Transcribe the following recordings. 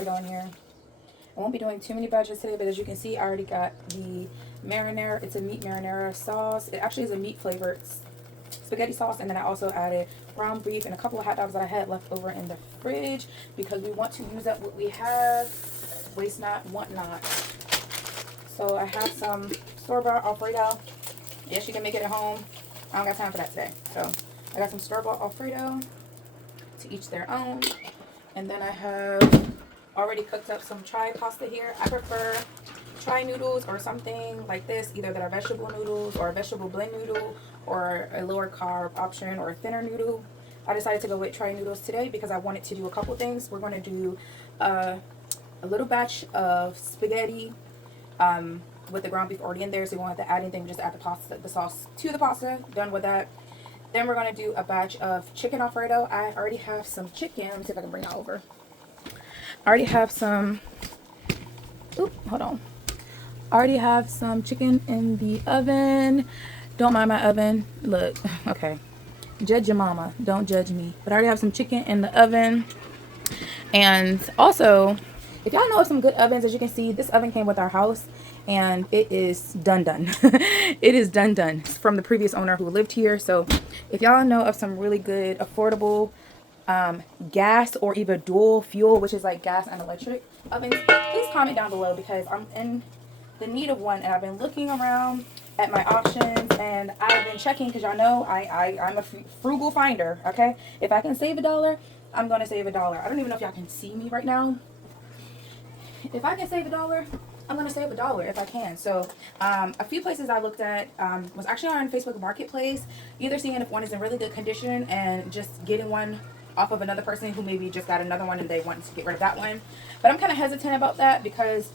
Alfredo in here. I won't be doing too many batches today, but as you can see, I already got the marinara. It's a meat marinara sauce. It actually is a meat flavored spaghetti sauce, and then I also added ground beef and a couple of hot dogs that I had left over in the fridge because we want to use up what we have. Waste not, want not. So I have some store-bought Alfredo. Yes, you can make it at home. I don't got time for that today. So I got some store-bought Alfredo, to each their own. And then I have already cooked up some chai pasta here. I prefer chai noodles or something like this, either that are vegetable noodles or a vegetable blend noodle or a lower carb option or a thinner noodle. I decided to go with chai noodles today because I wanted to do a couple things. We're going to do a little batch of spaghetti with the ground beef already in there, so you won't have to add anything. Just add the sauce to the pasta. Done with that. Then we're going to do a batch of chicken Alfredo. I already have some chicken. Let me see if I can bring that over. I already have some, hold on. I already have some chicken in the oven. Don't mind my oven. Look, okay. Judge your mama. Don't judge me. But I already have some chicken in the oven. And also, if y'all know of some good ovens, as you can see, this oven came with our house. And it is done. It is done from the previous owner who lived here. So if y'all know of some really good, affordable gas or even dual fuel, which is like gas and electric ovens, please comment down below because I'm in the need of one. And I've been looking around at my options and I've been checking because y'all know I'm a frugal finder. Okay, if I can save $1, I'm going to save $1. I don't even know if y'all can see me right now. If I can save $1, I'm going to save $1 if I can. So a few places I looked at was actually on Facebook Marketplace, either seeing if one is in really good condition and just getting one off of another person who maybe just got another one and they wanted to get rid of that one. But I'm kind of hesitant about that because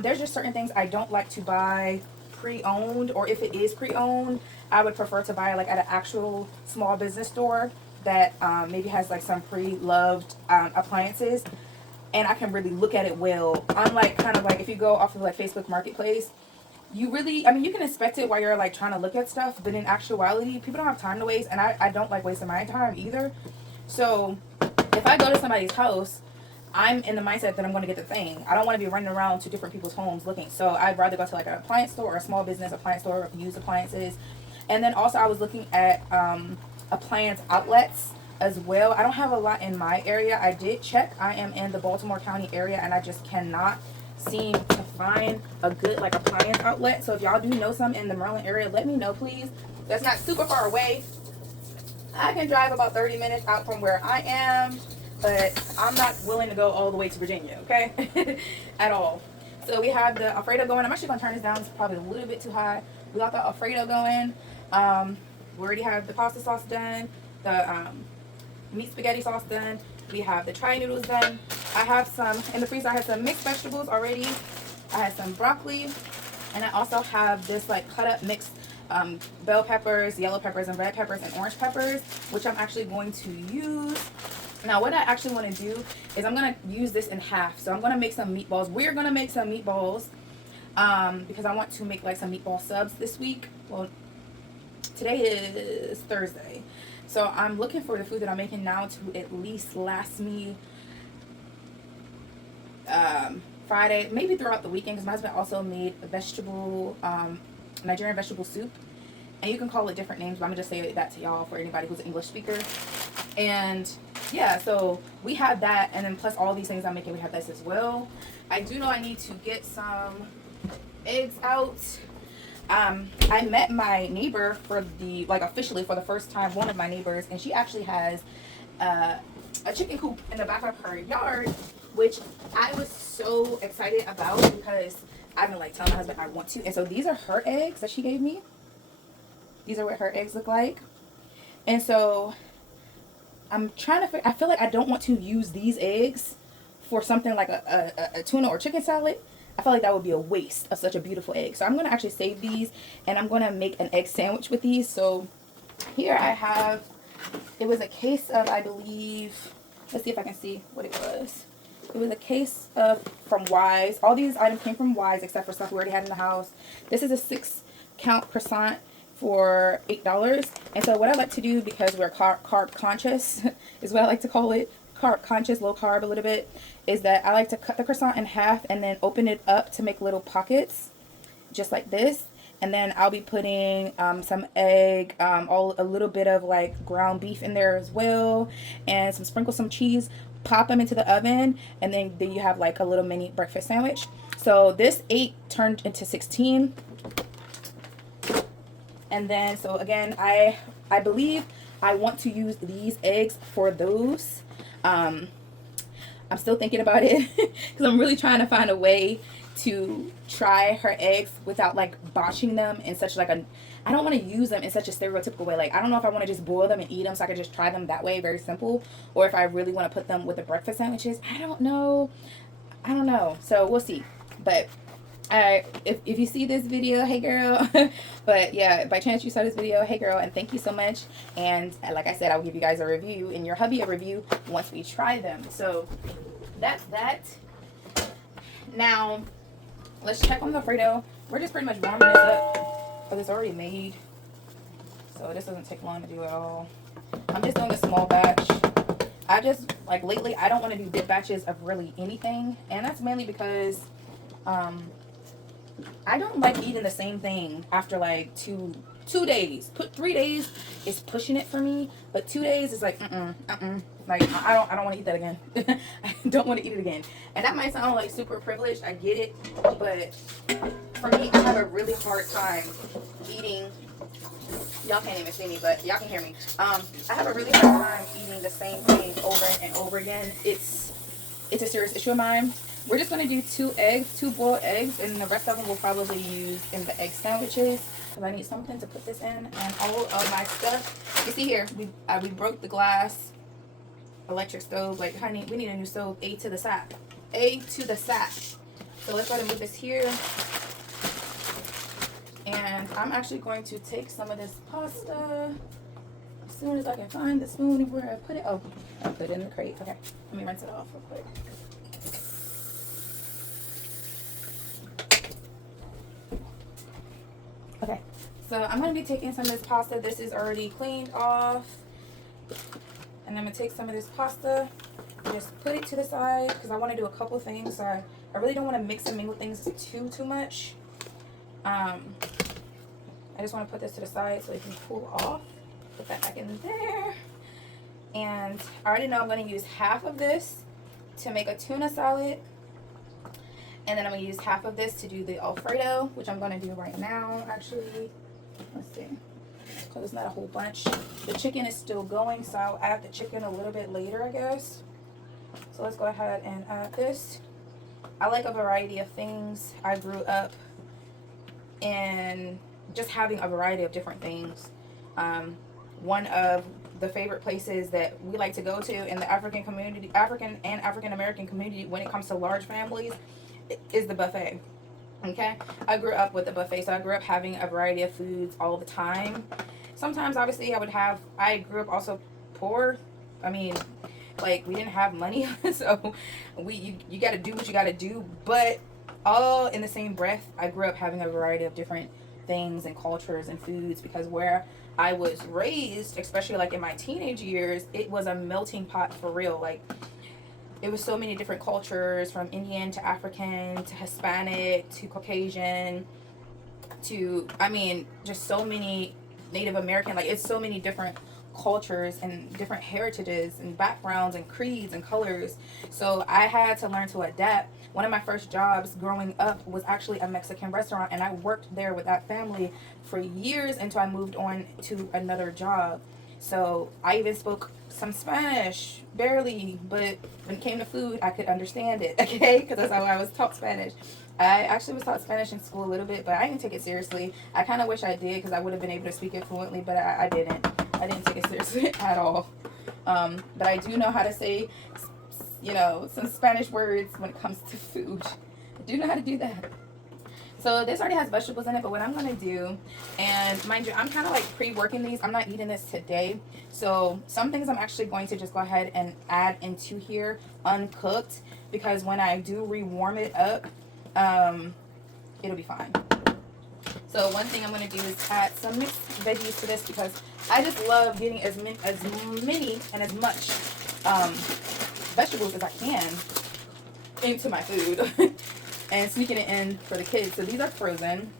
there's just certain things I don't like to buy pre-owned, or if it is pre-owned, I would prefer to buy like at an actual small business store that maybe has like some pre-loved appliances. And I can really look at it well. Unlike kind of like if you go off of like Facebook Marketplace, you really, I mean, you can inspect it while you're like trying to look at stuff. But in actuality, people don't have time to waste. And I don't like wasting my time either. So if I go to somebody's house, I'm in the mindset that I'm going to get the thing. I don't want to be running around to different people's homes looking. So I'd rather go to like an appliance store or a small business appliance store, used appliances. And then also I was looking at appliance outlets as well. I don't have a lot in my area. I did check. I am in the Baltimore County area and I just cannot seem to find a good like appliance outlet. So if y'all do know some in the Maryland area, let me know please. That's not super far away. I can drive about 30 minutes out from where I am, but I'm not willing to go all the way to Virginia, okay? At all. So we have the Alfredo going. I'm actually going to turn this down. It's probably a little bit too high. We got the Alfredo going. We already have the pasta sauce done. The meat spaghetti sauce done. We have the chai noodles done. I have some in the freezer. I have some mixed vegetables already. I have some broccoli, and I also have this like cut up mixed bell peppers, yellow peppers, and red peppers and orange peppers, which I'm actually going to use. Now what I actually want to do is I'm going to use this in half. So I'm going to make some meatballs. We're going to make some meatballs because I want to make like some meatball subs this week. Well, today is Thursday. So I'm looking for the food that I'm making now to at least last me Friday, maybe throughout the weekend, because my husband also made a vegetable, Nigerian vegetable soup. And you can call it different names, but I'm going to just say that to y'all for anybody who's an English speaker. And yeah, so we have that. And then plus all these things I'm making, we have this as well. I do know I need to get some eggs out. I met my neighbor for the, like officially for the first time, one of my neighbors, and she actually has a chicken coop in the back of her yard, which I was so excited about because I've been like telling my husband I want to. And so these are her eggs that she gave me. These are what her eggs look like. And so I'm trying to, I feel like I don't want to use these eggs for something like a tuna or chicken salad. I feel like that would be a waste of such a beautiful egg. So I'm going to actually save these and I'm going to make an egg sandwich with these. So here I have, it was a case of, I believe, let's see if I can see what it was. It was a case of, from Wise. All these items came from Wise except for stuff we already had in the house. This is a 6-count croissant for $8. And so what I like to do, because we're carb conscious, is what I like to call it. conscious, low carb a little bit, is that I like to cut the croissant in half and then open it up to make little pockets, just like this. And then I'll be putting some egg, a little bit of like ground beef in there as well, and sprinkle some cheese. Pop them into the oven, and then you have like a little mini breakfast sandwich. So this 8 turned into 16. And then, so again, I believe I want to use these eggs for those. I'm still thinking about it because I'm really trying to find a way to try her eggs without like botching them in such like I don't want to use them in such a stereotypical way. Like, I don't know if I want to just boil them and eat them so I can just try them that way, very simple, or if I really want to put them with the breakfast sandwiches. I don't know. So we'll see. But if you see this video, hey girl. But yeah, by chance you saw this video, hey girl, and thank you so much. And like I said, I'll give you guys a review, and your hubby a review once we try them. So that's that. Now let's check on the Alfredo. We're just pretty much warming this up because it's already made, so this doesn't take long to do at all. I'm just doing a small batch. I just, like, lately I don't want to do big batches of really anything, and that's mainly because I don't like eating the same thing after like two days. 3 days is pushing it for me, but 2 days is like like I don't want to eat that again. I don't want to eat it again. And that might sound like super privileged, I get it, but for me, I have a really hard time eating. Y'all can't even see me, but y'all can hear me. I have a really hard time eating the same thing over and over again. It's a serious issue of mine. We're just going to do 2 boiled eggs, and the rest of them we'll probably use in the egg sandwiches. Because I need something to put this in, and all of my stuff. You see here, we broke the glass electric stove. Like, honey, we need a new stove. A to the side. A to the side. So let's go ahead and move this here. And I'm actually going to take some of this pasta as soon as I can find the spoon where I put it. Oh, I put it in the crate. Okay, let me rinse it off real quick. Okay, so I'm going to be taking some of this pasta. This is already cleaned off. And I'm going to take some of this pasta and just put it to the side because I want to do a couple things. So I really don't want to mix and mingle things too much. I just want to put this to the side so it can cool off. Put that back in there. And I already know I'm going to use half of this to make a tuna salad. And then I'm going to use half of this to do the Alfredo, which I'm going to do right now, actually. Let's see. Because it's not a whole bunch. The chicken is still going, so I'll add the chicken a little bit later, I guess. So let's go ahead and add this. I like a variety of things. I grew up in just having a variety of different things. One of the favorite places that we like to go to in the African community, African and African American community, when it comes to large families, is the buffet. Okay, I grew up with the buffet, so I grew up having a variety of foods all the time. Sometimes, obviously, I grew up also poor. I mean, like, we didn't have money, so you got to do what you got to do. But all in the same breath, I grew up having a variety of different things and cultures and foods, because where I was raised, especially like in my teenage years, it was a melting pot for real. Like, it was so many different cultures, from Indian to African to Hispanic to Caucasian to, I mean, just so many Native American. Like, it's so many different cultures and different heritages and backgrounds and creeds and colors. So I had to learn to adapt. One of my first jobs growing up was actually a Mexican restaurant, and I worked there with that family for years until I moved on to another job. So I even spoke some Spanish, barely, but when it came to food, I could understand it, okay? Because that's how I was taught Spanish. I actually was taught Spanish in school a little bit, but I didn't take it seriously. I kind of wish I did, because I would have been able to speak it fluently, but I didn't. I didn't take it seriously at all. But I do know how to say, you know, some Spanish words when it comes to food. I do know how to do that. So this already has vegetables in it, but what I'm going to do, and mind you, I'm kind of like pre-working these. I'm not eating this today. So some things I'm actually going to just go ahead and add into here uncooked, because when I do rewarm it up, it'll be fine. So one thing I'm going to do is add some mixed veggies to this, because I just love getting as many and as much vegetables as I can into my food and sneaking it in for the kids. So these are frozen.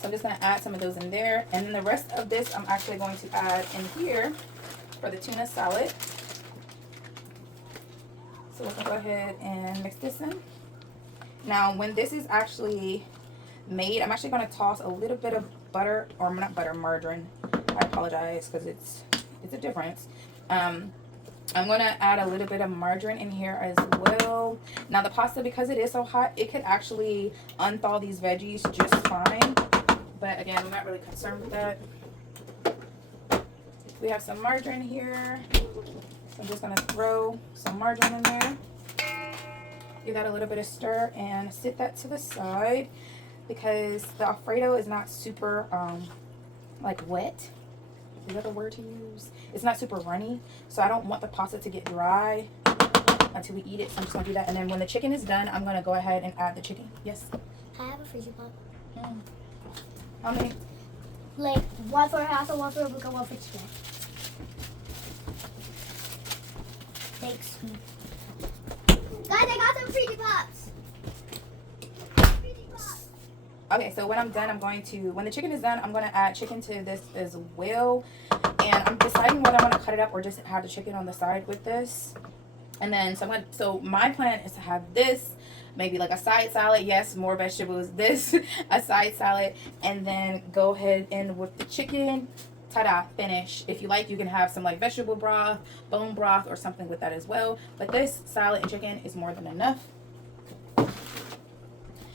So I'm just going to add some of those in there. And then the rest of this I'm actually going to add in here for the tuna salad. So we're going to go ahead and mix this in. Now, when this is actually made, I'm actually going to toss a little bit of butter, or not butter, margarine. I apologize because it's a difference. I'm going to add a little bit of margarine in here as well. Now, the pasta, because it is so hot, it could actually unthaw these veggies just fine. But again, I'm not really concerned with that. We have some margarine here. So I'm just going to throw some margarine in there. Give that a little bit of stir and sit that to the side, because the Alfredo is not super like wet. Is that the word to use? It's not super runny, so I don't want the pasta to get dry until we eat it. So I'm just gonna do that, and then when the chicken is done, I'm gonna go ahead and add the chicken. Yes. I have a freezer pop. How many? Like one for half and one for a book and one for chicken. Thanks. Guys, I got some freezer pops. Okay, so when I'm done, I'm going to, when the chicken is done, I'm going to add chicken to this as well. And I'm deciding whether I want to cut it up or just have the chicken on the side with this. And then, so my plan is to have this, maybe like a side salad. Yes, more vegetables. This, a side salad. And then go ahead and with the chicken, ta-da, finish. If you like, you can have some like vegetable broth, bone broth, or something with that as well. But this salad and chicken is more than enough.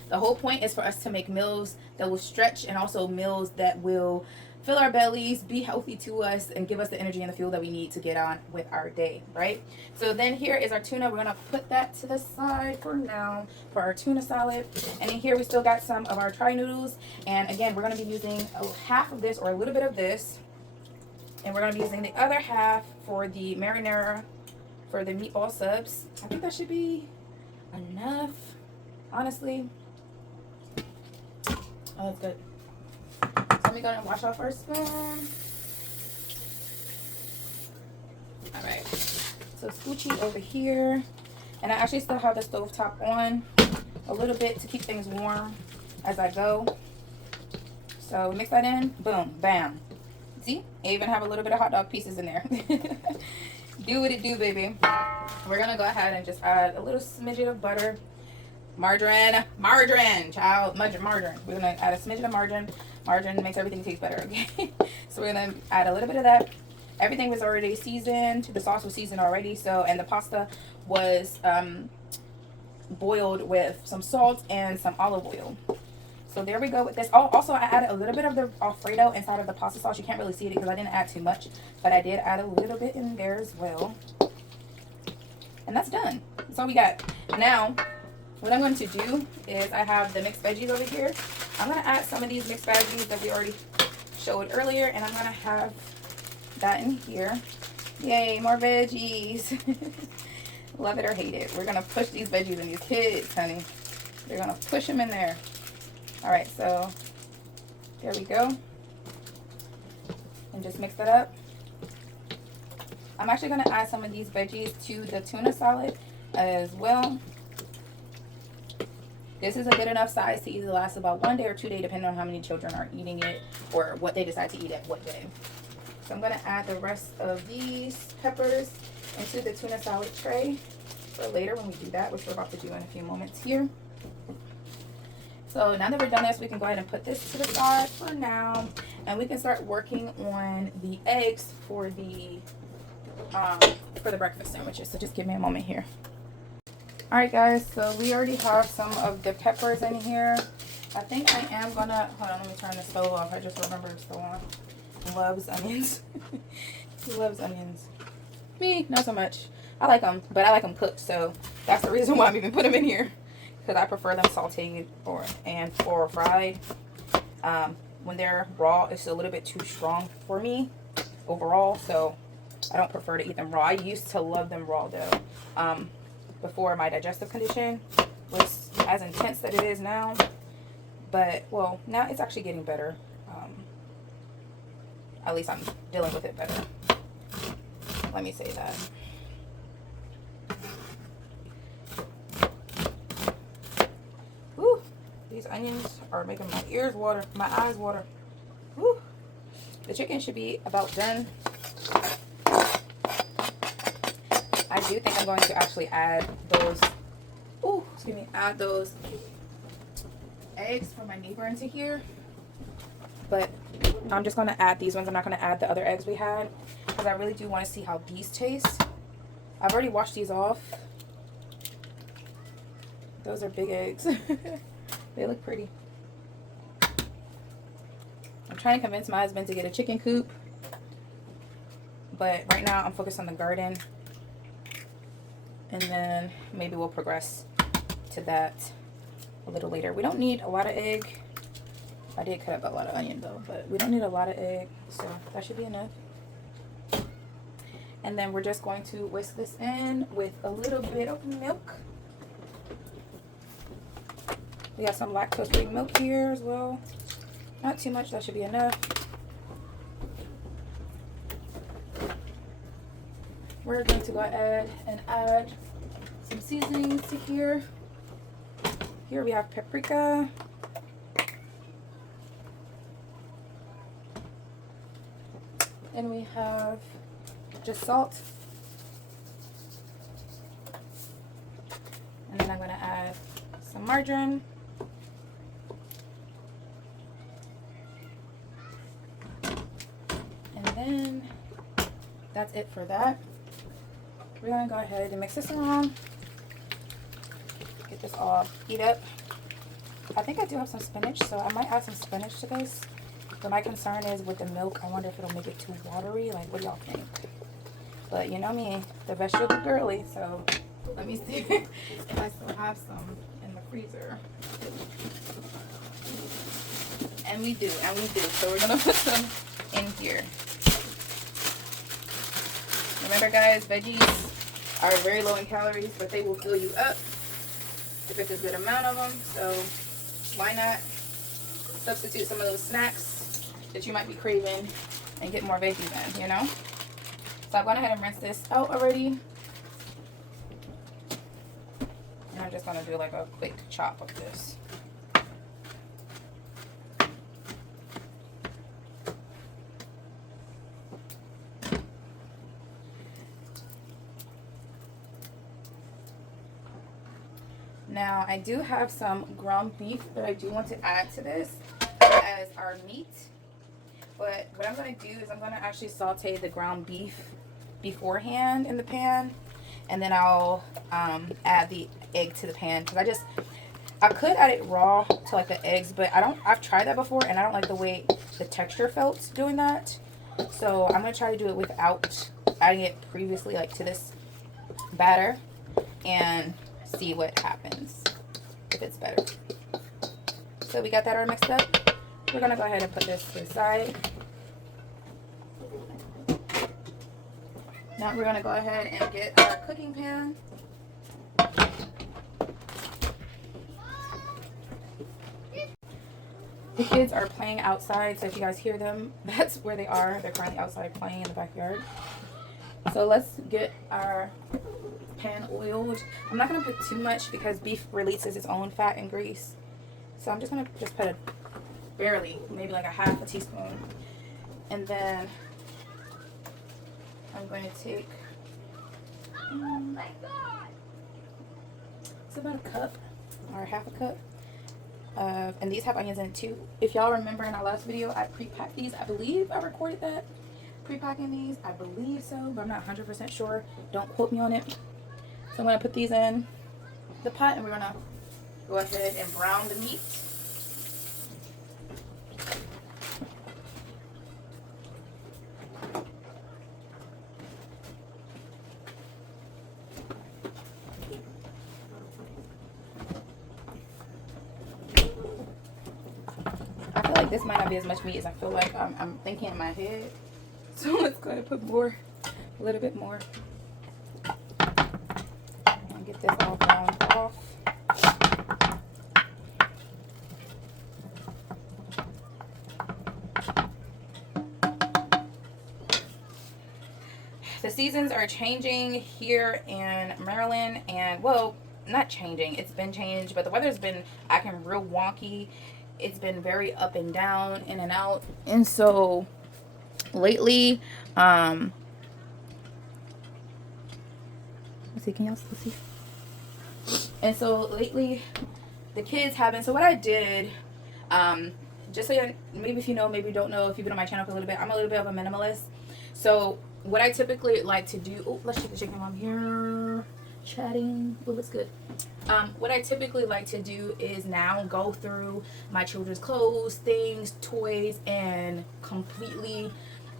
The whole point is for us to make meals that will stretch, and also meals that will fill our bellies, be healthy to us, and give us the energy and the fuel that we need to get on with our day, right? So then here is our tuna. We're going to put that to the side for now for our tuna salad. And in here we still got some of our tri noodles. And again, we're going to be using half of this or a little bit of this. And we're going to be using the other half for the marinara for the meatball subs. I think that should be enough, honestly. Oh, that's good. So let me go and wash off our spoon. Alright. So scoochie over here. And I actually still have the stove top on a little bit to keep things warm as I go. So mix that in. Boom. Bam. See? I even have a little bit of hot dog pieces in there. Do what it do, baby. We're going to go ahead and just add a little smidget of butter. Margarine, child, margarine. We're going to add a smidgen of margarine. Margarine makes everything taste better, okay? So we're going to add a little bit of that. Everything was already seasoned. The sauce was seasoned already. So, and the pasta was boiled with some salt and some olive oil. So there we go with this. Oh, also I added a little bit of the Alfredo inside of the pasta sauce. You can't really see it because I didn't add too much, but I did add a little bit in there as well. And that's done. That's all we got. Now, what I'm going to do is I have the mixed veggies over here. I'm going to add some of these mixed veggies that we already showed earlier, and I'm going to have that in here. Yay, more veggies. Love it or hate it. We're going to push these veggies in these kids, honey. They're going to push them in there. All right, so there we go. And just mix that up. I'm actually going to add some of these veggies to the tuna salad as well. This is a good enough size to either last about 1 day or 2 days, depending on how many children are eating it or what they decide to eat at what day. So I'm going to add the rest of these peppers into the tuna salad tray for later when we do that, which we're about to do in a few moments here. So now that we're done this, we can go ahead and put this to the side for now, and we can start working on the eggs for the breakfast sandwiches. So just give me a moment here. All right, guys, so we already have some of the peppers in here. I think I am gonna, hold on, let me turn the stove off. I just remember it's still on. Loves onions. He loves onions. Me, not so much. I like them, but I like them cooked, so that's the reason why I'm even putting them in here, because I prefer them sauteed or fried. When they're raw, it's a little bit too strong for me overall, so I don't prefer to eat them raw. I used to love them raw though. Before my digestive condition was as intense that it is now, but well, now it's actually getting better. At least I'm dealing with it better. Let me say that. onions are making my ears water, my eyes water. Woo. The chicken should be about done. I do think I'm going to actually add those, add those eggs from my neighbor into here. But I'm just going to add these ones. I'm not going to add the other eggs we had because I really do want to see how these taste. I've already washed these off. Those are big eggs. They look pretty. I'm trying to convince my husband to get a chicken coop. But right now I'm focused on the garden. And then maybe we'll progress to that a little later. We don't need a lot of egg. I did cut up a lot of onion though, but we don't need a lot of egg. So that should be enough. And then we're just going to whisk this in with a little bit of milk. We have some lactose-free milk here as well. Not too much, that should be enough. We're going to go ahead and add some seasonings to here. Here we have paprika. And we have just salt. And then I'm going to add some margarine. And then that's it for that. We're going to go ahead and mix this around. Get this all heat up. I think I do have some spinach, so I might add some spinach to this. But my concern is with the milk, I wonder if it'll make it too watery. Like, what do y'all think? But you know me, the vegetable girly, so let me see if I still have some in the freezer. And we do. So we're gonna put some in here. Remember guys, veggies are very low in calories, but they will fill you up if it's a good amount of them. So why not substitute some of those snacks that you might be craving and get more veggies in, you know? So I've gone ahead and rinsed this out already. And I'm just gonna do like a quick chop of this. Now I do have some ground beef that I do want to add to this as our meat. But what I'm going to do is I'm going to actually saute the ground beef beforehand in the pan. And then I'll add the egg to the pan. Because I could add it raw to like the eggs. But I've tried that before and I don't like the way the texture felt doing that. So I'm going to try to do it without adding it previously like to this batter. And see what happens. If it's better. So we got that all mixed up. We're going to go ahead and put this to the side. Now we're going to go ahead and get our cooking pan. The kids are playing outside, so if you guys hear them, that's where they are. They're currently outside playing in the backyard. So let's get our pan oiled. I'm not going to put too much because beef releases its own fat and grease. So I'm just going to put a barely, maybe like a half a teaspoon. And then I'm going to take, it's about a cup or half a cup. And these have onions in it too. If y'all remember in our last video, I pre-packed these. I believe I recorded that. Pre-packing these. I believe so, but I'm not 100% sure. Don't quote me on it. So I'm going to put these in the pot and we're going to go ahead and brown the meat. I feel like this might not be as much meat as I feel like I'm thinking in my head. So let's go ahead and put more, a little bit more. And get this all browned off. The seasons are changing here in Maryland, and well, not changing. It's been changed, but the weather's been acting real wonky. It's been very up and down, in and out. And so lately, let's see, can y'all still see? And so lately, the kids have been. So what I did, just so you, maybe if you know, maybe you don't know, if you've been on my channel for a little bit, I'm a little bit of a minimalist. So what I typically like to do, oh, let's take the chicken while I'm here chatting. Oh, looks good. What I typically like to do is now go through my children's clothes, things, toys, and completely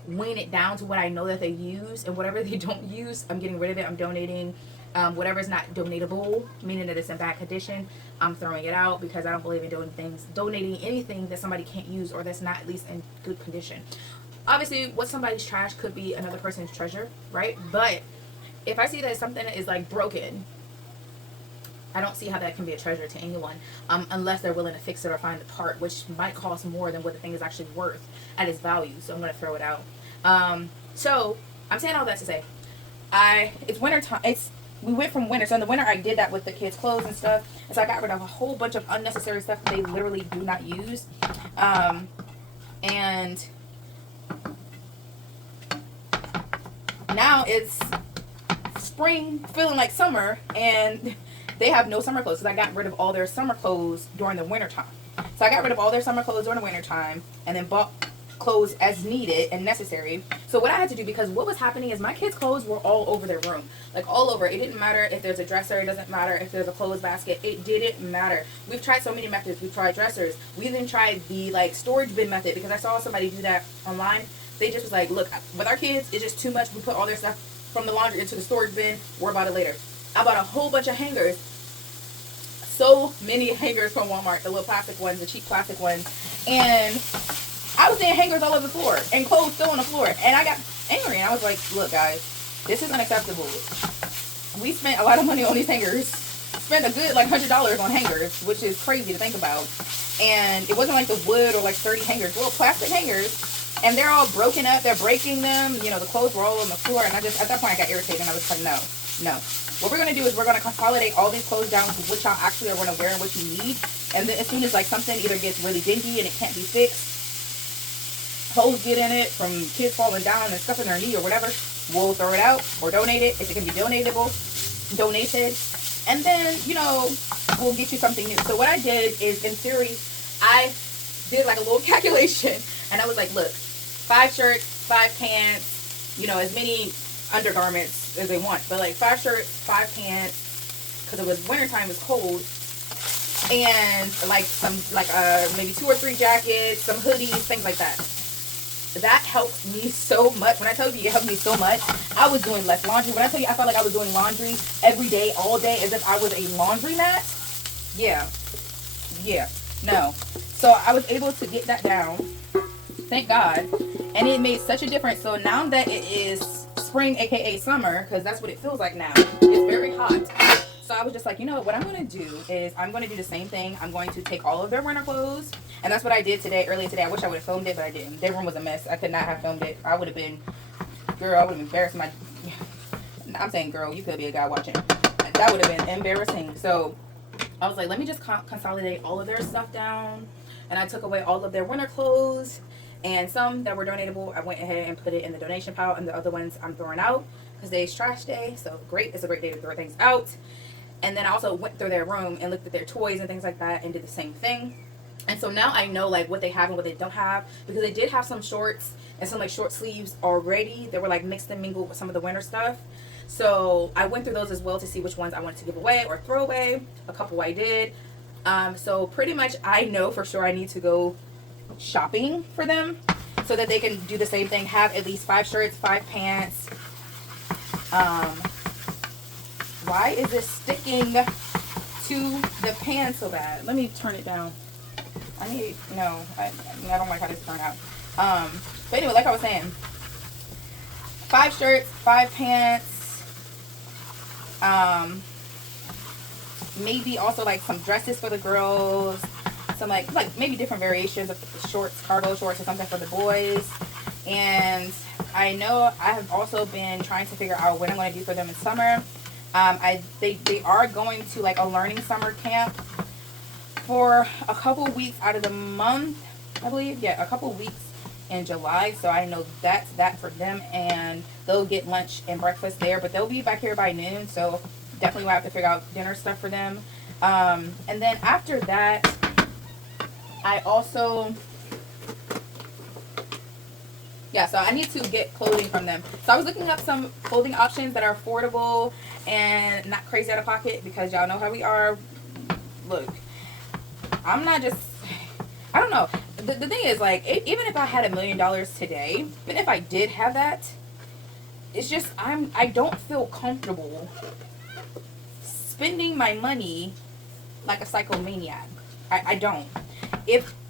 wane it down to what I know that they use, and whatever they don't use, I'm getting rid of it. I'm donating. Whatever is not donatable, meaning that it's in bad condition, I'm throwing it out, because I don't believe in donating anything that somebody can't use or that's not at least in good condition. Obviously, what somebody's trash could be another person's treasure, right? But if I see that something is like broken, I don't see how that can be a treasure to anyone, unless they're willing to fix it or find the part, which might cost more than what the thing is actually worth at its value. So I'm going to throw it out. So I'm saying all that to say, it's winter time. We went from winter. So in the winter, I did that with the kids' clothes and stuff. And so I got rid of a whole bunch of unnecessary stuff that they literally do not use. And now it's spring, feeling like summer, and they have no summer clothes, because I got rid of all their summer clothes during the winter time. So I got rid of all their summer clothes during the winter time, and then bought clothes as needed and necessary. So what I had to do, because what was happening is my kids' clothes were all over their room, like all over. It didn't matter if there's a dresser, it doesn't matter if there's a clothes basket, it didn't matter. We've tried so many methods. We've tried dressers, we even tried the like storage bin method, because I saw somebody do that online. They just was like, look, with our kids, it's just too much. We put all their stuff from the laundry into the storage bin, worry about it later. I bought a whole bunch of hangers, so many hangers from Walmart, the little plastic ones, the cheap plastic ones, and I was seeing hangers all over the floor and clothes still on the floor, and I got angry, and I was like, look guys, this is unacceptable. We spent a lot of money on these hangers, spent a good like $100 on hangers, which is crazy to think about, and it wasn't like the wood or like 30 hangers, little plastic hangers, and they're all broken up, they're breaking them, you know, the clothes were all on the floor, and I just, at that point I got irritated, and I was like, no. What we're going to do is we're going to consolidate all these clothes down to what y'all actually are going to wear and what you need, and then as soon as like something either gets really dingy and it can't be fixed, holes get in it from kids falling down and stuff in their knee or whatever, we'll throw it out or donate it if it can be donated, and then, you know, we'll get you something new. So what I did is, in theory, I did like a little calculation, and I was like, look, 5 shirts, 5 pants, you know, as many undergarments as they want, but like 5 shirts, 5 pants, because it was wintertime, it was cold, and like some, like maybe 2 or 3 jackets, some hoodies, things like that. That helped me so much. When I tell you it helped me so much, I was doing less laundry. When I tell you I felt like I was doing laundry every day, all day, as if I was a laundromat, yeah, no. So I was able to get that down, thank God, and it made such a difference. So now that it is spring, aka summer, because that's what it feels like now, it's very hot. So I was just like, you know what I'm going to do is I'm going to do the same thing. I'm going to take all of their winter clothes, and that's what I did today, earlier today. I wish I would have filmed it, but I didn't. Their room was a mess. I could not have filmed it. I would have been, girl, I would have embarrassed my, I'm saying girl, you could be a guy watching. That would have been embarrassing. So I was like, let me just consolidate all of their stuff down, and I took away all of their winter clothes, and some that were donatable, I went ahead and put it in the donation pile, and the other ones I'm throwing out because today's trash day. So great, it's a great day to throw things out. And then I also went through their room and looked at their toys and things like that and did the same thing. And so now I know like what they have and what they don't have, because they did have some shorts and some like short sleeves already. They were like mixed and mingled with some of the winter stuff. So I went through those as well to see which ones I wanted to give away or throw away. A couple I did. So pretty much I know for sure I need to go shopping for them so that they can do the same thing, have at least 5 shirts, 5 pants. Why is this sticking to the pan so bad? Let me turn it down. I don't like how this turned out. But anyway, like I was saying, 5 shirts, 5 pants, maybe also like some dresses for the girls, some like maybe different variations of shorts, cargo shorts or something for the boys. And I know I have also been trying to figure out what I'm going to do for them in summer. They are going to like a learning summer camp for a couple weeks out of the month, I believe. Yeah, a couple weeks in July. So I know that's that for them, and they'll get lunch and breakfast there. But they'll be back here by noon, so definitely we'll have to figure out dinner stuff for them. And then after that, I also, yeah, so I need to get clothing from them. So I was looking up some clothing options that are affordable and not crazy out of pocket, because y'all know how we are. Look, I'm not just, I don't know. The thing is, like, even if I had $1 million today, even if I did have that, it's just I don't feel comfortable spending my money like a psychomaniac. I don't.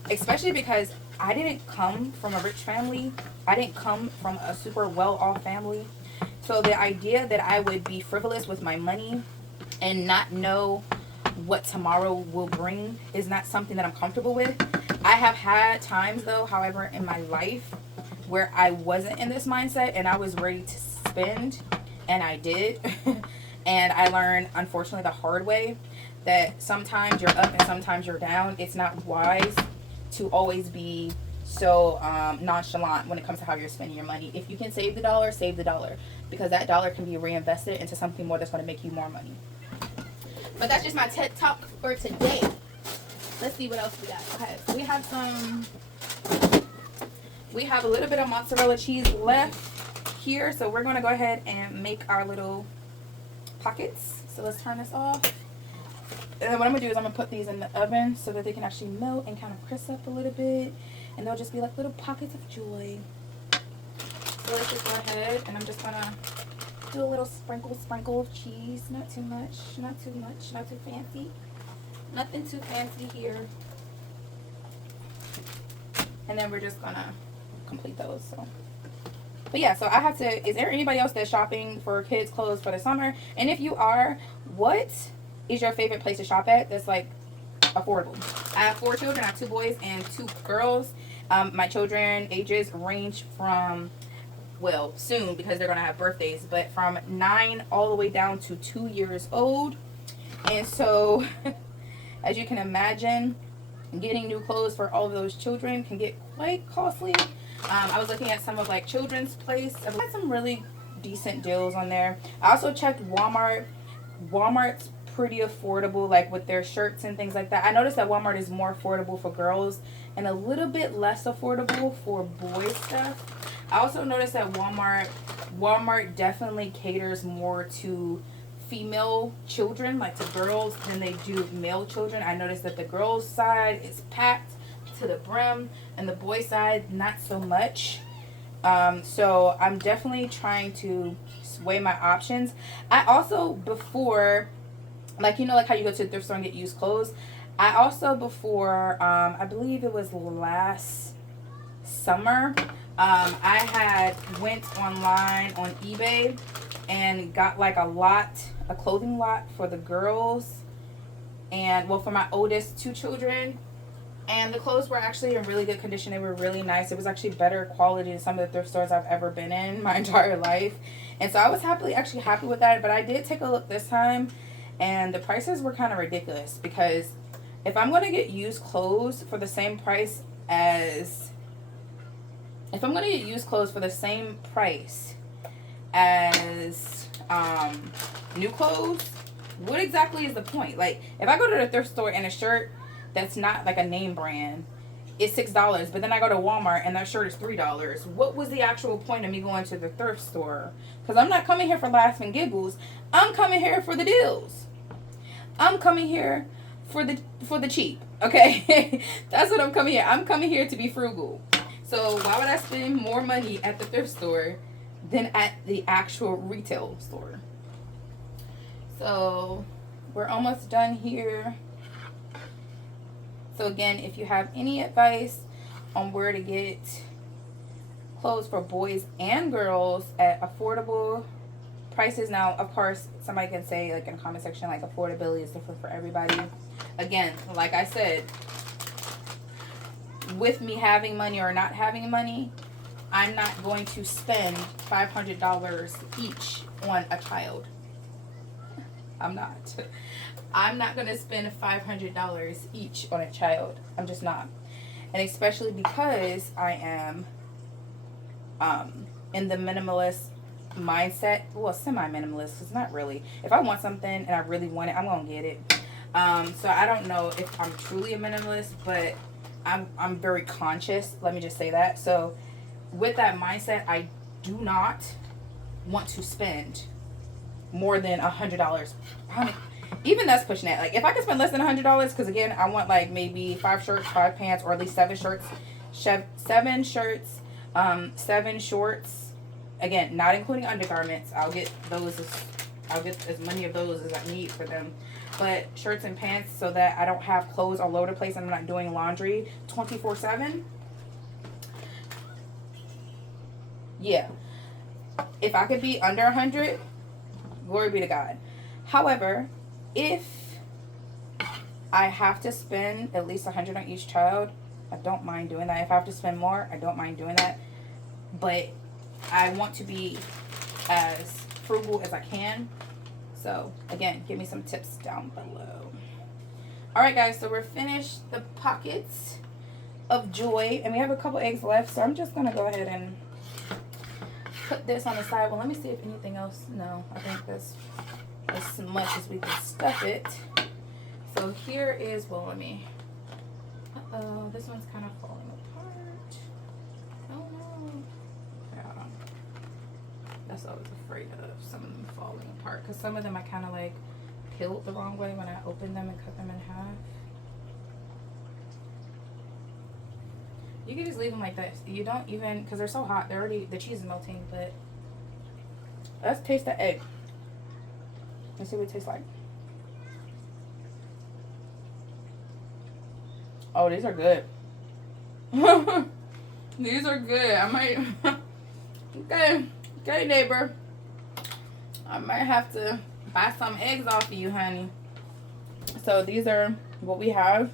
Especially because I didn't come from a rich family. I didn't come from a super well-off family. So the idea that I would be frivolous with my money and not know what tomorrow will bring is not something that I'm comfortable with. I have had times, though, however, in my life where I wasn't in this mindset and I was ready to spend, and I did. And I learned, unfortunately, the hard way, that sometimes you're up and sometimes you're down. It's not wise to always be so nonchalant when it comes to how you're spending your money. If you can save the dollar, save the dollar, because that dollar can be reinvested into something more that's going to make you more money. But that's just my TED Talk for today. Let's see what else we got. Okay, so we have a little bit of mozzarella cheese left here, so we're going to go ahead and make our little pockets. So let's turn this off. And then what I'm going to do is I'm going to put these in the oven so that they can actually melt and kind of crisp up a little bit. And they'll just be like little pockets of joy. So let's just go ahead, and I'm just going to do a little sprinkle of cheese. Not too much, not too much, not too fancy. Nothing too fancy here. And then we're just going to complete those. So, but yeah, so I have to, is there anybody else that's shopping for kids' clothes for the summer? And if you are, what is your favorite place to shop at that's like affordable? I have 4 children. I have 2 boys and 2 girls. My children ages range from, well, soon, because they're going to have birthdays, but from 9 all the way down to 2 years old. And so, as you can imagine, getting new clothes for all of those children can get quite costly. I was looking at some of like Children's Place. I've had some really decent deals on there. I also checked Walmart. Walmart's pretty affordable, like with their shirts and things like that. I noticed that Walmart is more affordable for girls and a little bit less affordable for boys stuff. I also noticed that Walmart definitely caters more to female children, like to girls, than they do male children. I noticed that the girls side is packed to the brim and the boy side not so much. So I'm definitely trying to weigh my options. I also, before, like, you know, like how you go to the thrift store and get used clothes, I also, before, I believe it was last summer, I had went online on eBay and got like a clothing lot for the girls, and well, for my oldest 2 children. And the clothes were actually in really good condition. They were really nice. It was actually better quality than some of the thrift stores I've ever been in my entire life. And so I was actually happy with that. But I did take a look this time, and the prices were kind of ridiculous, because if I'm going to get used clothes for the same price as new clothes, what exactly is the point? Like, if I go to the thrift store and a shirt that's not like a name brand, it's $6, but then I go to Walmart and that shirt is $3. What was the actual point of me going to the thrift store? Because I'm not coming here for laughs and giggles. I'm coming here for the deals. I'm coming here for the cheap. Okay, that's what I'm coming here. I'm coming here to be frugal. So why would I spend more money at the thrift store than at the actual retail store? So we're almost done here. So again, if you have any advice on where to get clothes for boys and girls at affordable prices. Now, of course, somebody can say, like, in the comment section, like, affordability is different for everybody. Again, like I said, with me having money or not having money, I'm not going to spend $500 each on a child. I'm not. I'm not going to spend $500 each on a child. I'm just not. And especially because I am in the minimalist mindset. Well, semi-minimalist. It's not really. If I want something and I really want it, I'm going to get it. So I don't know if I'm truly a minimalist, but I'm very conscious. Let me just say that. So with that mindset, I do not want to spend more than $100. Even that's pushing it. Like if I could spend less than $100, because again, I want like maybe 5 shirts, 5 pants, or at least 7 shirts, 7 shirts, 7 shorts. Again, not including undergarments. I'll get as many of those as I need for them. But shirts and pants so that I don't have clothes all over the place and I'm not doing laundry 24/7. Yeah. If I could be under 100, glory be to God. However, if I have to spend at least 100 on each child, I don't mind doing that. If I have to spend more, I don't mind doing that. But I want to be as frugal as I can. So, again, give me some tips down below. Alright, guys, so we're finished the pockets of joy. And we have a couple eggs left. So, I'm just going to go ahead and put this on the side. Well, let me see if anything else. No, I think that's as much as we can stuff it. So, here is, well, let me. Uh-oh, this one's kind of falling apart. Oh, no. Yeah. That's what I was afraid of, some of them falling apart. Because some of them I kind of like peeled the wrong way when I opened them and cut them in half. You can just leave them like this. You don't even, because they're so hot, they're already, the cheese is melting. But let's taste the egg. Let's see what it tastes like. Oh, these are good. These are good. I might, okay, neighbor. I might have to buy some eggs off of you, honey. So these are what we have.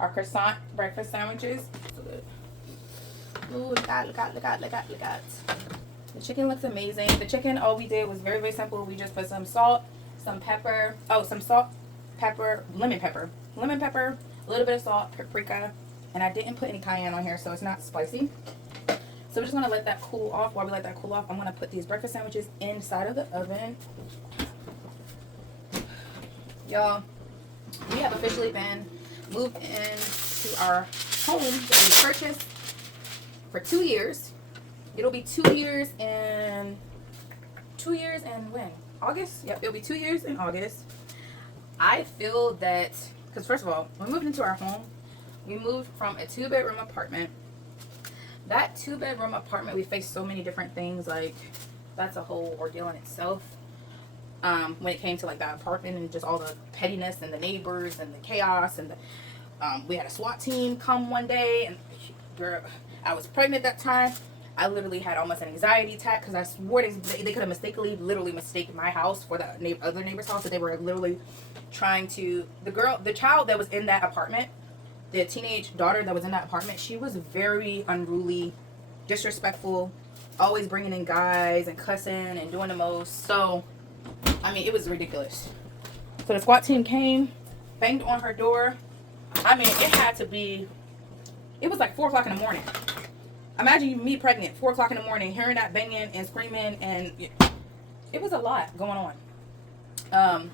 Our croissant breakfast sandwiches. So good. Ooh, look at. The chicken looks amazing. The chicken, all we did was very, very simple. We just put some salt, some pepper. Oh, some salt, pepper, lemon pepper, a little bit of salt, paprika. And I didn't put any cayenne on here, so it's not spicy. So we're just going to let that cool off. While we let that cool off, I'm going to put these breakfast sandwiches inside of the oven. Y'all, we have officially been moved into our home that we purchased for 2 years. It'll be 2 years in when? August? Yep, it'll be 2 years in August. I feel that, because first of all, when we moved into our home, we moved from a 2-bedroom apartment. That 2-bedroom apartment, we faced so many different things. Like, that's a whole ordeal in itself. When it came to like that apartment and just all the pettiness and the neighbors and the chaos and we had a SWAT team come one day, and girl, I was pregnant at that time. I literally had almost an anxiety attack because I swore they could have literally mistaken my house for the other neighbor's house. That they were literally trying to, the child that was in that apartment, the teenage daughter that was in that apartment, she was very unruly, disrespectful, always bringing in guys and cussing and doing the most. So, I mean, it was ridiculous. So the SWAT team came, banged on her door. I mean, it had to be, it was like 4 o'clock in the morning. Imagine me pregnant, 4 o'clock in the morning, hearing that banging and screaming, and it was a lot going on.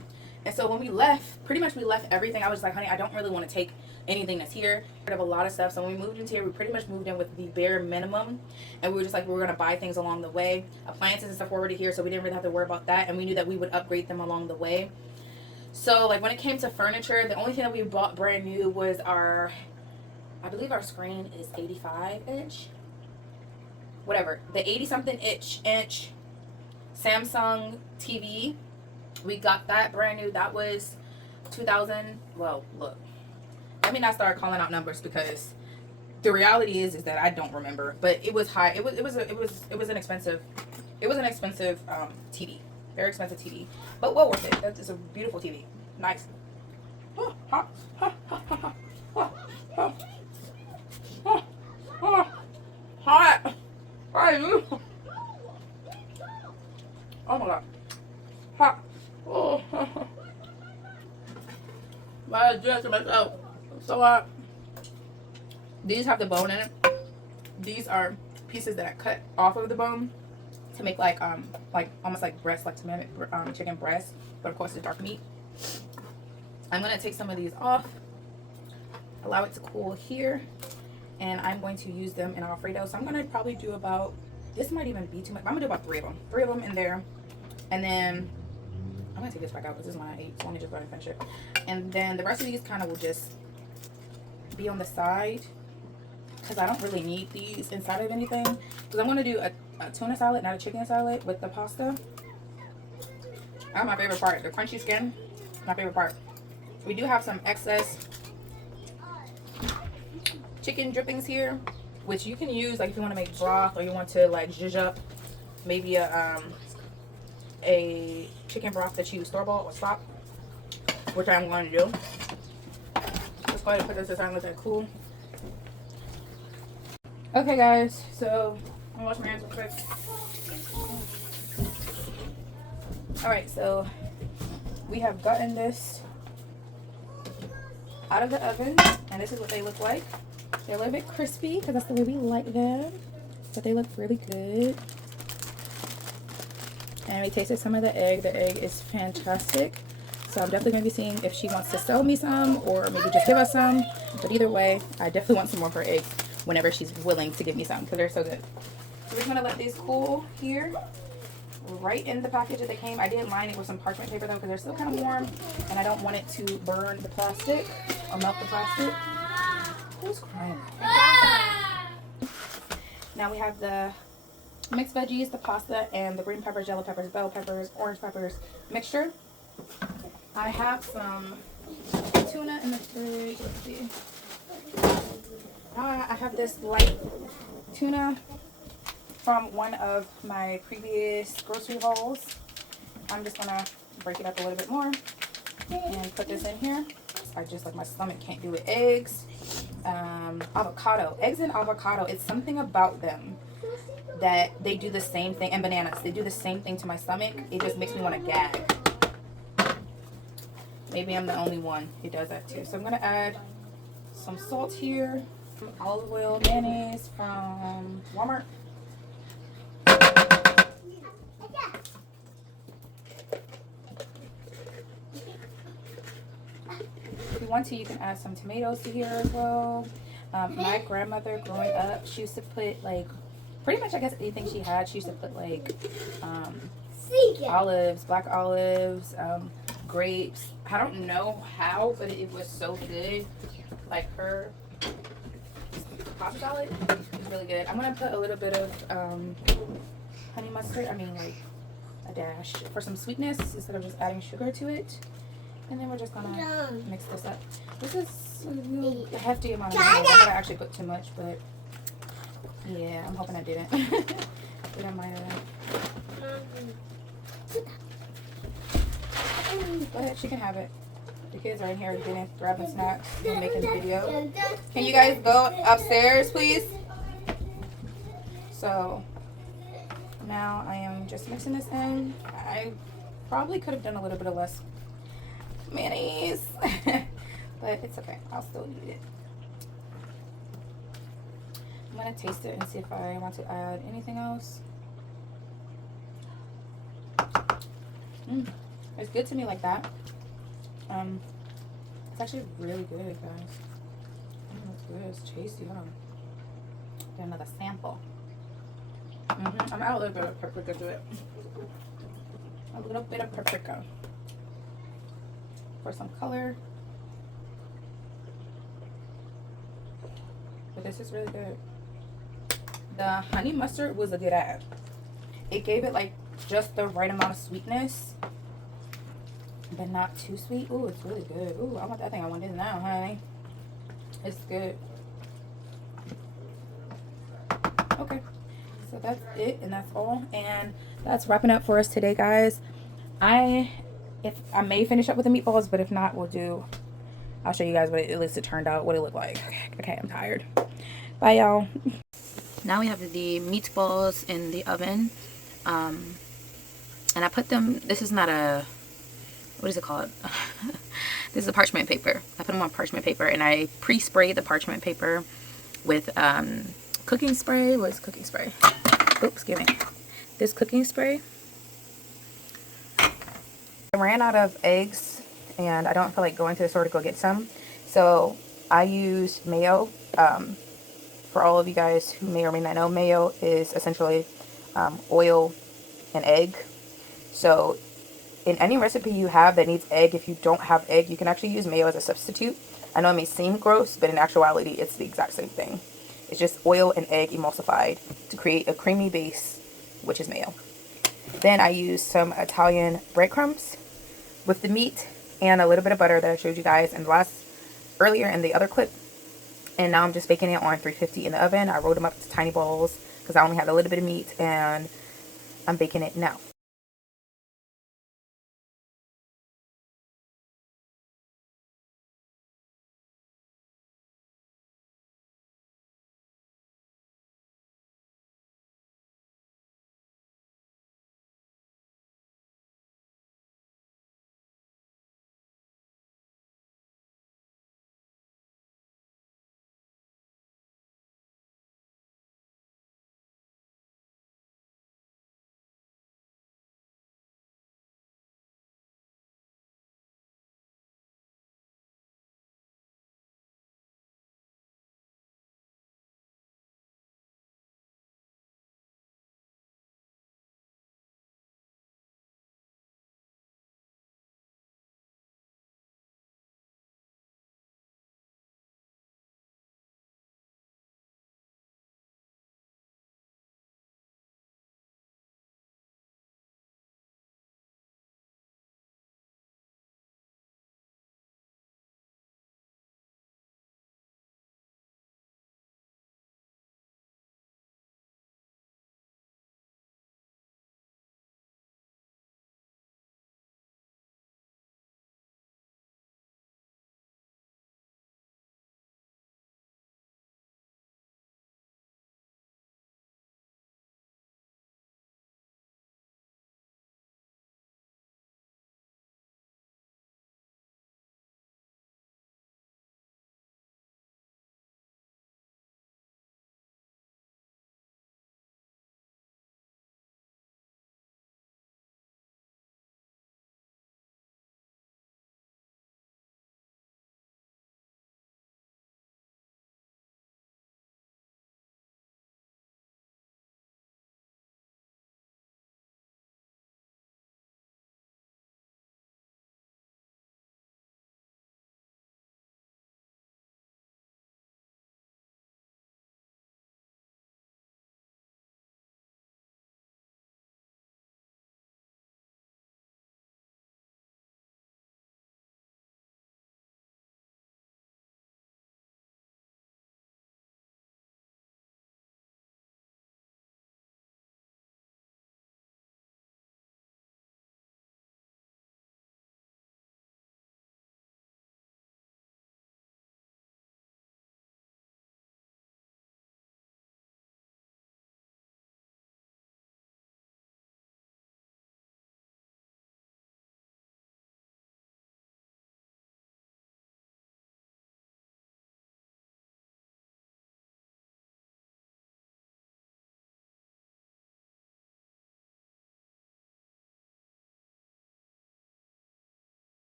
And so when we left, pretty much we left everything. I was like, honey, I don't really want to take anything that's here. I have a lot of stuff. So when we moved into here, we pretty much moved in with the bare minimum. And we were just like, we were going to buy things along the way. Appliances and stuff were already here, so we didn't really have to worry about that. And we knew that we would upgrade them along the way. So like when it came to furniture, the only thing that we bought brand new was our, I believe our screen is 85-inch. Whatever. The 80-something inch Samsung TV. We got that brand new. That was 2000. Well, look. Let me not start calling out numbers because the reality is that I don't remember. But it was high. It was an expensive TV. Very expensive TV. But well worth it. It's a beautiful TV. Nice. Hot. Oh my god. Hot. Oh. to myself. So these have the bone in it. These are pieces that I cut off of the bone to make like almost like breast, like to mimic chicken breast, but of course it's dark meat. I'm gonna take some of these off, allow it to cool here, and I'm going to use them in Alfredo. So I'm gonna probably do about, this might even be too much, I'm gonna do about three of them in there, and then I'm gonna take this back out because this is one I ate, so let me just go ahead and finish it. And then the rest of these kind of will just be on the side because I don't really need these inside of anything, because I'm gonna do a tuna salad, not a chicken salad, with the pasta. That's my favorite part, the crunchy skin, my favorite part. We do have some excess chicken drippings here, which you can use like if you want to make broth or you want to like zhuzh up maybe a chicken broth that you store-bought or stock, which I'm going to do. Let's go ahead and put this aside and let that cool. Okay guys, so I'm gonna wash my hands real quick. Alright, so we have gotten this out of the oven, and this is what they look like. They're a little bit crispy because that's the way we like them, but they look really good. And we tasted some of the egg. The egg is fantastic. So I'm definitely going to be seeing if she wants to sell me some or maybe just give us some. But either way, I definitely want some more of her eggs whenever she's willing to give me some because they're so good. So we're just going to let these cool here. Right in the package that they came. I did line it with some parchment paper though because they're still kind of warm and I don't want it to burn the plastic or melt the plastic. Who's crying? Now we have the mixed veggies, the pasta, and the green peppers, yellow peppers, bell peppers, orange peppers mixture. I have some tuna in the fridge. Let's see. I have this light tuna from one of my previous grocery hauls. I'm just gonna break it up a little bit more and put this in here. I just like my stomach can't do it. Eggs, avocado, eggs and avocado. It's something about them that they do the same thing, and bananas. They do the same thing to my stomach. It just makes me want to gag. Maybe I'm the only one who does that too. So I'm gonna add some salt here, olive oil, mayonnaise from Walmart. If you want to, you can add some tomatoes to here as well. My grandmother growing up, she used to put like, pretty much I guess anything she had, she used to put like olives, black olives, grapes. I don't know how, but it was so good. Like her pasta salad is really good. I'm going to put a little bit of honey mustard, like a dash for some sweetness instead of just adding sugar to it. And then we're just gonna mix this up. This is a hefty amount of mayonnaise. I thought I actually put too much, but yeah, I'm hoping I didn't. But I might have. Go ahead, she can have it. The kids are in here getting grabbing snacks and making the video. Can you guys go upstairs, please? So now I am just mixing this in. I probably could have done a little bit of less mayonnaise, but it's okay. I'll still eat it. I'm gonna taste it and see if I want to add anything else. It's good to me like that. It's actually really good, guys. It's good. It's tasty. Hold on. Get another sample. I'm add a little bit of paprika to it. A little bit of paprika for some color. But this is really good. The honey mustard was a good add. It gave it like just the right amount of sweetness, but not too sweet. Ooh, it's really good. Ooh, I want that thing. I want this now, honey. It's good. Okay, so that's it, and that's all, and that's wrapping up for us today, guys. If I may finish up with the meatballs, but if not, I'll show you guys what at least it turned out, what it looked like. Okay, I'm tired. Bye, y'all. Now we have the meatballs in the oven, and I put them. This is not a, what is it called? This is a parchment paper. I put them on parchment paper, and I pre-sprayed the parchment paper with cooking spray. What is cooking spray? Oops, excuse me. This cooking spray. I ran out of eggs, and I don't feel like going to the store to go get some. So I used mayo. For all of you guys who may or may not know, mayo is essentially oil and egg. So in any recipe you have that needs egg, if you don't have egg, you can actually use mayo as a substitute. I know it may seem gross, but in actuality, it's the exact same thing. It's just oil and egg emulsified to create a creamy base, which is mayo. Then I used some Italian breadcrumbs with the meat and a little bit of butter that I showed you guys earlier in the other clip. And now I'm just baking it on 350 in the oven. I rolled them up to tiny balls because I only had a little bit of meat, and I'm baking it now.